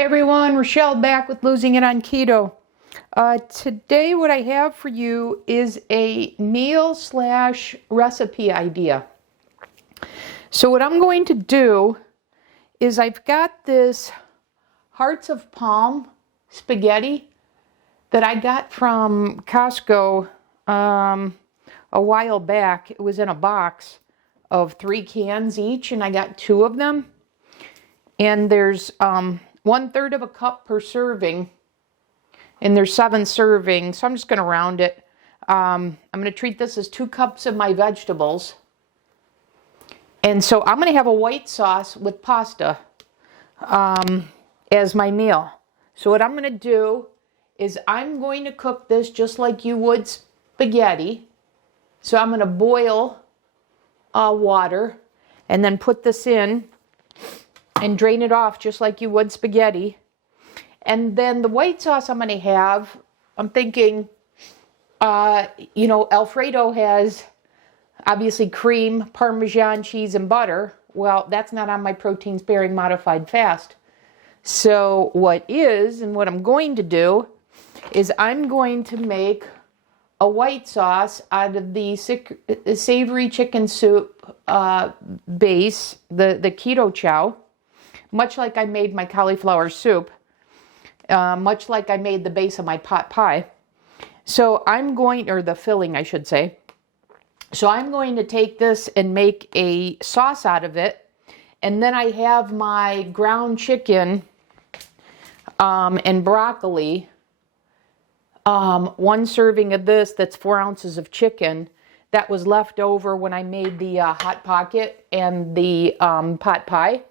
Hey everyone, Rochelle back with Losing It on Keto. Today what I have for you is a meal / recipe idea. So what I'm going to do is I've got this hearts of palm spaghetti that I got from Costco a while back. It was in a box of 3 cans each, and I got 2 of them. And there's 1/3 of a cup per serving, and there's 7 servings, so I'm just going to round it. I'm going to treat this as 2 cups of my vegetables. And so I'm going to have a white sauce with pasta as my meal. So what I'm going to do is I'm going to cook this just like you would spaghetti. So I'm going to boil water and then put this in and drain it off just like you would spaghetti. And then the white sauce I'm going to have, I'm thinking, Alfredo has obviously cream, Parmesan cheese, and butter. Well, that's not on my protein-sparing modified fast. So what I'm going to do is I'm going to make a white sauce out of the savory chicken soup base, the Keto Chow. Much like I made my cauliflower soup, much like I made the base of my pot pie. So or the filling, I should say. So I'm going to take this and make a sauce out of it. And then I have my ground chicken and broccoli. 1 serving of this, that's 4 ounces of chicken that was left over when I made the Hot Pocket and the pot pie.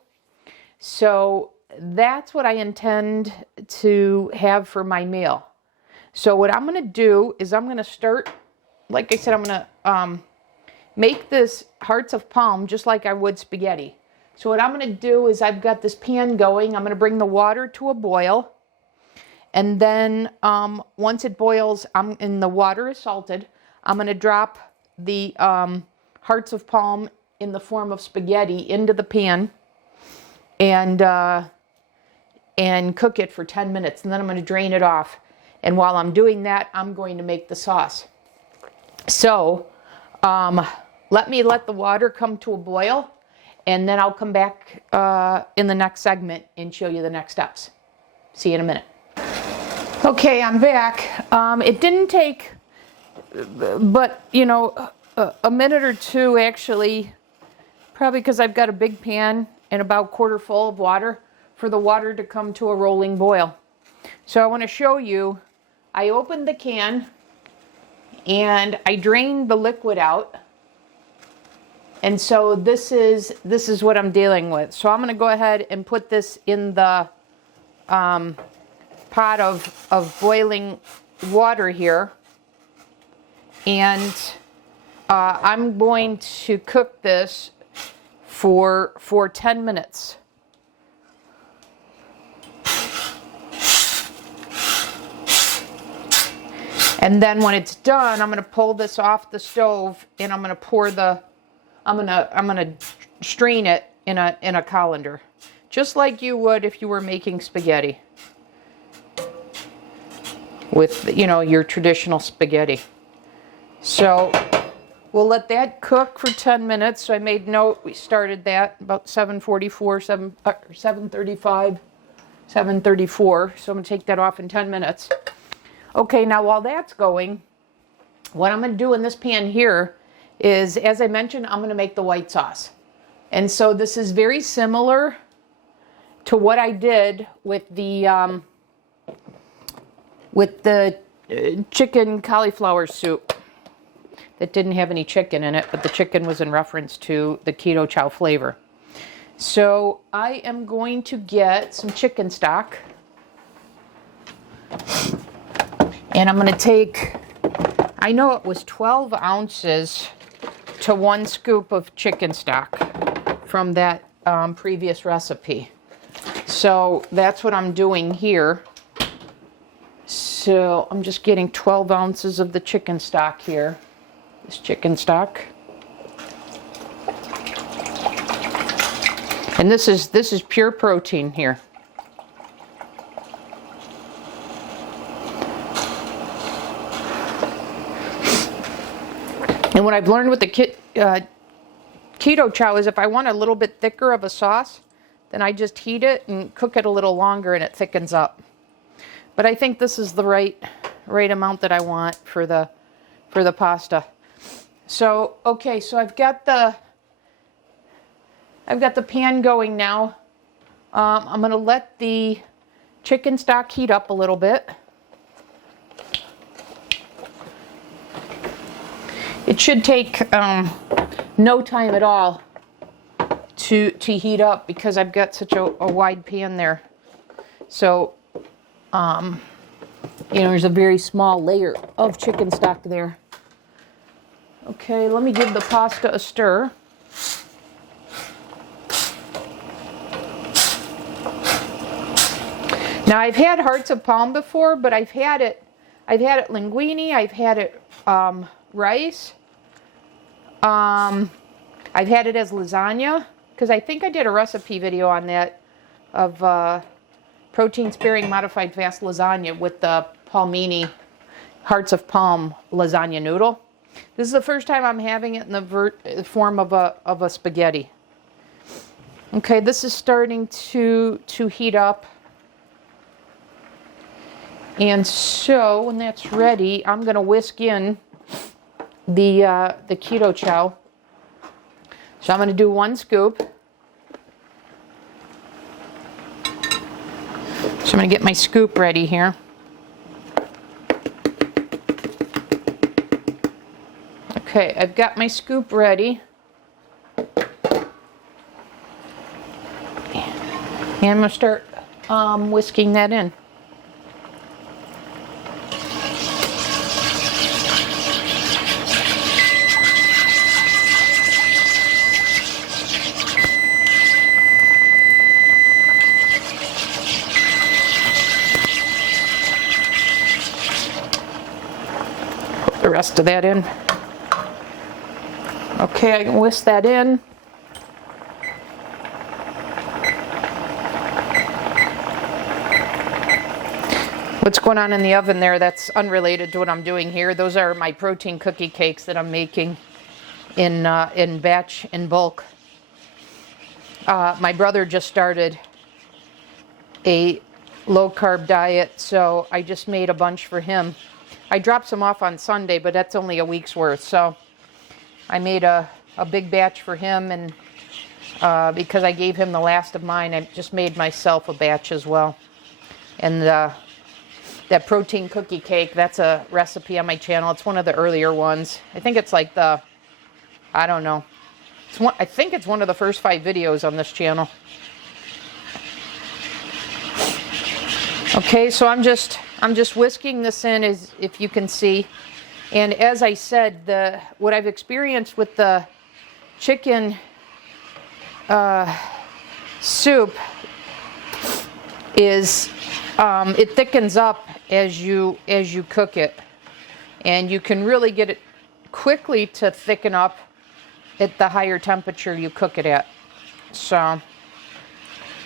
So that's what I intend to have for my meal. So what I'm going to do is I'm going to start, like I said, I'm going to make this hearts of palm just like I would spaghetti. So what I'm going to do is I've got this pan going. I'm going to bring the water to a boil. And then once it boils and the water is salted, I'm going to drop the hearts of palm in the form of spaghetti into the pan. And cook it for 10 minutes, and then I'm going to drain it off. And while I'm doing that, I'm going to make the sauce. So let the water come to a boil, and then I'll come back in the next segment and show you the next steps. See you in a minute. Okay, I'm back. It didn't take but a minute or 2 actually, probably because I've got a big pan and about 1/4 full of water for the water to come to a rolling boil. So I want to show you, I opened the can and I drained the liquid out. And so this is what I'm dealing with. So I'm going to go ahead and put this in the pot of boiling water here. And I'm going to cook this for 10 minutes. And then when it's done, I'm going to pull this off the stove and I'm going to I'm going to strain it in a colander, just like you would if you were making spaghetti with your traditional spaghetti. So we'll let that cook for 10 minutes. So I made note, we started that about 7:44, 7:35, 7:34. So I'm going to take that off in 10 minutes. Okay, now while that's going, what I'm going to do in this pan here is, as I mentioned, I'm going to make the white sauce. And so this is very similar to what I did with the chicken cauliflower soup. That didn't have any chicken in it, but the chicken was in reference to the Keto Chow flavor. So I am going to get some chicken stock. And I'm going to take, I know it was 12 ounces to 1 scoop of chicken stock from that previous recipe. So that's what I'm doing here. So I'm just getting 12 ounces of the chicken stock here. This chicken stock. And this is pure protein here. And what I've learned with the Keto Chow is if I want a little bit thicker of a sauce, then I just heat it and cook it a little longer and it thickens up. But I think this is the right amount that I want for the pasta. So, okay, so I've got the pan going now. I'm going to let the chicken stock heat up a little bit. It should take no time at all to heat up because I've got such a wide pan there. So, there's a very small layer of chicken stock there. Okay, let me give the pasta a stir. Now I've had hearts of palm before, but I've had it linguine, I've had it rice. I've had it as lasagna because I think I did a recipe video on that of protein sparing modified fast lasagna with the palmini hearts of palm lasagna noodle. This is the first time I'm having it in the form of a spaghetti. Okay, this is starting to heat up. And so when that's ready, I'm going to whisk in the Keto Chow. So I'm going to do 1 scoop. So I'm going to get my scoop ready here. Okay, I've got my scoop ready. And I'm going to start whisking that in. Put the rest of that in. Okay, I can whisk that in. What's going on in the oven there, that's unrelated to what I'm doing here. Those are my protein cookie cakes that I'm making in batch, in bulk. My brother just started a low-carb diet, so I just made a bunch for him. I dropped some off on Sunday, but that's only a week's worth, so I made a big batch for him, and because I gave him the last of mine, I just made myself a batch as well. And that protein cookie cake, that's a recipe on my channel. It's one of the earlier ones. I think it's like I don't know. I think it's one of the first 5 videos on this channel. Okay, so I'm just whisking this in, as if you can see. And as I said, what I've experienced with the chicken soup is it thickens up as you cook it, and you can really get it quickly to thicken up at the higher temperature you cook it at. So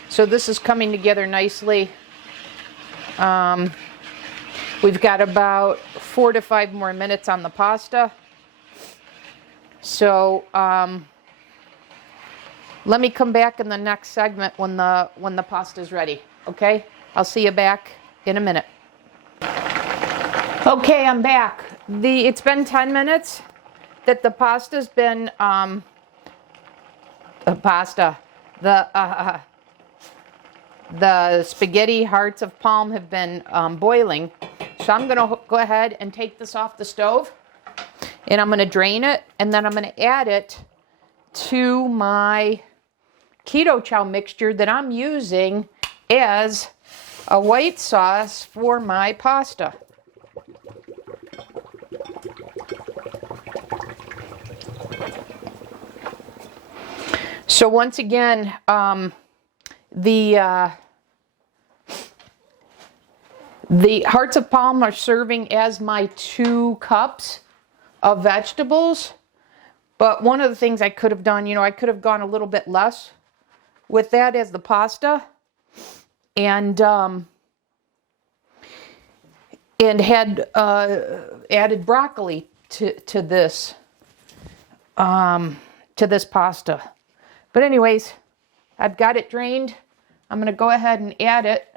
this is coming together nicely. We've got about 4 to 5 more minutes on the pasta. So let me come back in the next segment when the pasta is ready. Okay, I'll see you back in a minute. Okay, I'm back. It's been 10 minutes that the pasta's been the spaghetti hearts of palm have been boiling. So I'm going to go ahead and take this off the stove, and I'm going to drain it, and then I'm going to add it to my Keto Chow mixture that I'm using as a white sauce for my pasta. So once again, the hearts of palm are serving as my 2 cups of vegetables. But one of the things I could have done, I could have gone a little bit less with that as the pasta, and had added broccoli to this to this pasta. But anyways, I've got it drained. I'm going to go ahead and add it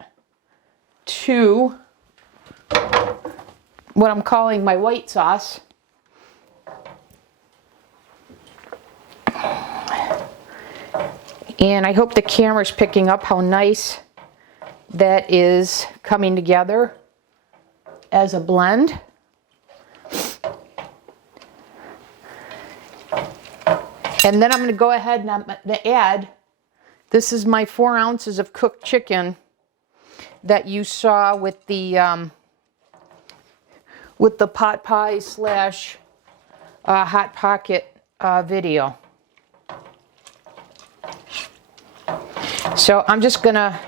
to what I'm calling my white sauce. And I hope the camera's picking up how nice that is coming together as a blend. And then I'm going to go ahead and I'm going to add, this is my 4 ounces of cooked chicken that you saw with the pot pie slash Hot Pocket video. So I'm just going to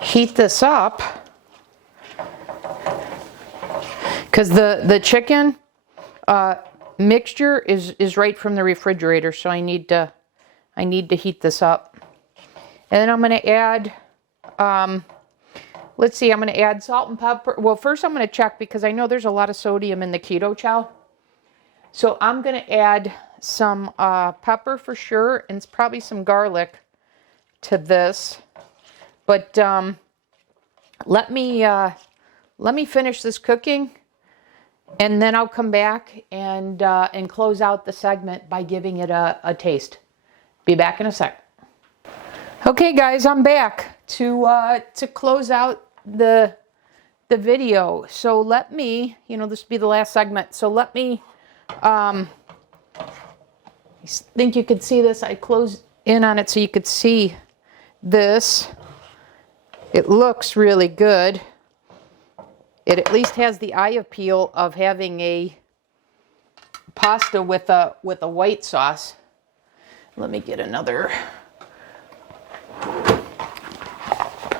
heat this up because the chicken mixture is right from the refrigerator, so I need to heat this up. And then I'm going to add let's see, I'm going to add salt and pepper. Well, first I'm going to check because I know there's a lot of sodium in the Keto Chow. So I'm going to add some pepper for sure, and it's probably some garlic to this. But let me finish this cooking, and then I'll come back and close out the segment by giving it a taste. Be back in a sec. Okay, guys, I'm back to close out the video. So let me, this will be the last segment. So let me, I think you could see this. I closed in on it so you could see this. It looks really good. It at least has the eye appeal of having a pasta with a white sauce. Let me get another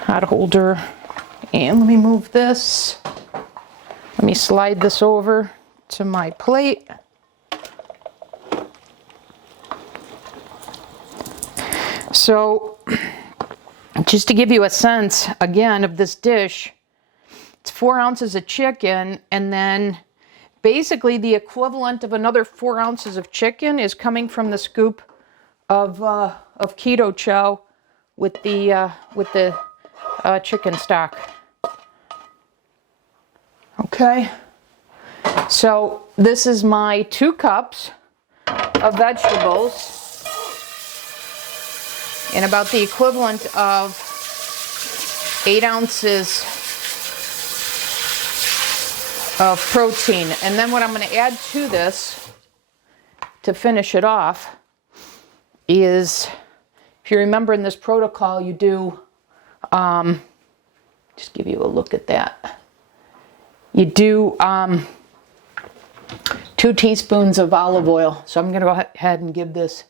pot holder, and let me move this. Let me slide this over to my plate. So just to give you a sense again of this dish, it's 4 ounces of chicken, and then basically the equivalent of another 4 ounces of chicken is coming from the scoop of Keto Chow with the chicken stock. Okay, so this is my 2 cups of vegetables, and about the equivalent of 8 ounces of protein. And then what I'm going to add to this to finish it off is, if you remember in this protocol, you do, just give you a look at that. You do 2 teaspoons of olive oil. So I'm going to go ahead and give this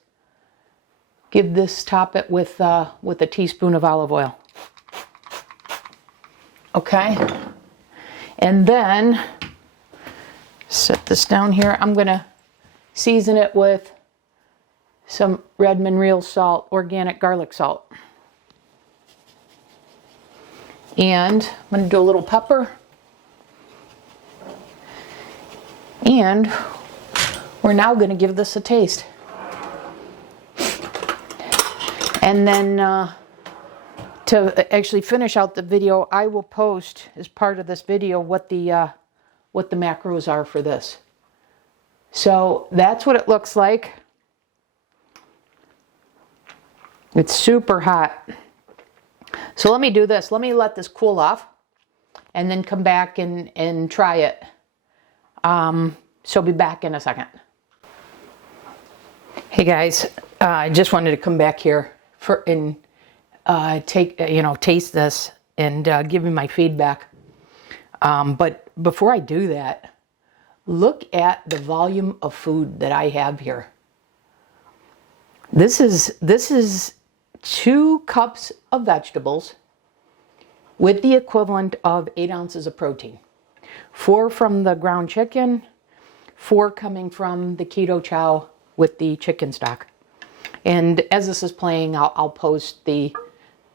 top it with a teaspoon of olive oil. Okay. And then set this down here. I'm going to season it with some Redmond real salt, organic garlic salt. And I'm going to do a little pepper. And we're now going to give this a taste. And then to actually finish out the video, I will post as part of this video what the macros are for this. So that's what it looks like. It's super hot. So let me do this. Let me let this cool off and then come back and try it. So I'll be back in a second. Hey guys, I just wanted to come back here and taste this and give you my feedback. But before I do that, look at the volume of food that I have here. This is 2 cups of vegetables with the equivalent of 8 ounces of protein. 4 from the ground chicken, 4 coming from the Keto Chow with the chicken stock. And as this is playing, I'll post the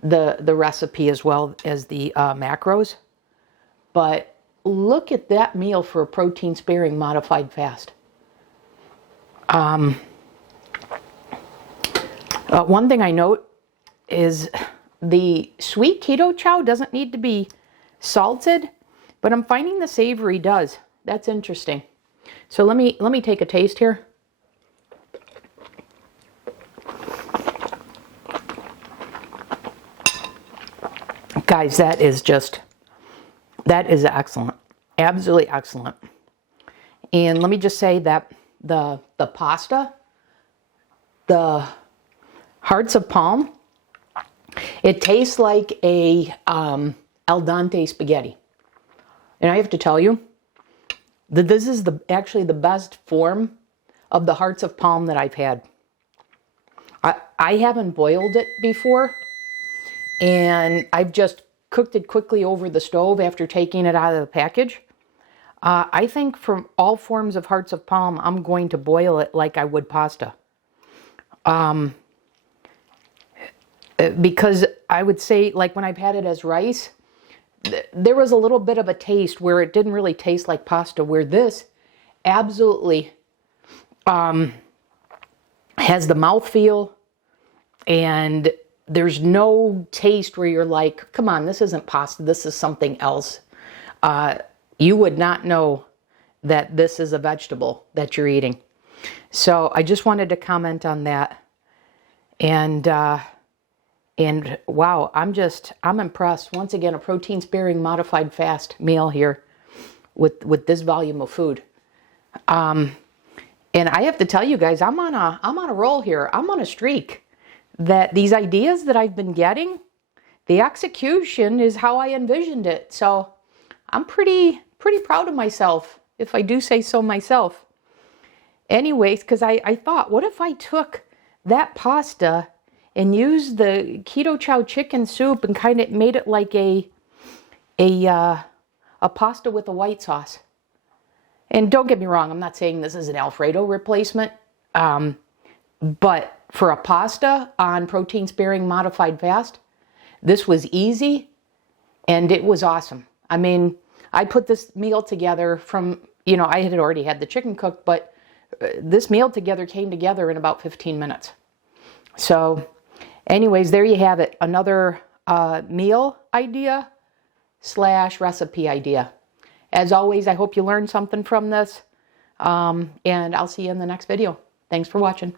recipe as well as the macros. But look at that meal for a protein sparing modified fast. One thing I note is the sweet keto chow doesn't need to be salted, but I'm finding the savory does. That's interesting. So let me take a taste here. Guys, that is excellent. Absolutely excellent. And let me just say that the pasta, the hearts of palm, it tastes like a al dente spaghetti. And I have to tell you that this is actually the best form of the hearts of palm that I've had. I haven't boiled it before, and I've just cooked it quickly over the stove after taking it out of the package. I think from all forms of hearts of palm, I'm going to boil it like I would pasta. Because I would say, like when I've had it as rice, there was a little bit of a taste where it didn't really taste like pasta, where this absolutely has the mouthfeel, and there's no taste where you're like, come on, this isn't pasta, this is something else. You would not know that this is a vegetable that you're eating. So I just wanted to comment on that. And wow, I'm impressed. Once again, a protein sparing modified fast meal here with this volume of food. And I have to tell you guys, I'm on a roll here. I'm on a streak. That these ideas that I've been getting, the execution is how I envisioned it. So I'm pretty proud of myself, if I do say so myself. Anyways, because I thought, what if I took that pasta and used the Keto Chow chicken soup and kind of made it like a pasta with a white sauce? And don't get me wrong, I'm not saying this is an Alfredo replacement, but for a pasta on protein sparing modified fast, this was easy and it was awesome. I mean, I put this meal together from, I had already had the chicken cooked, but this meal came together in about 15 minutes. So anyways, there you have it. Another meal idea / recipe idea. As always, I hope you learned something from this, and I'll see you in the next video. Thanks for watching.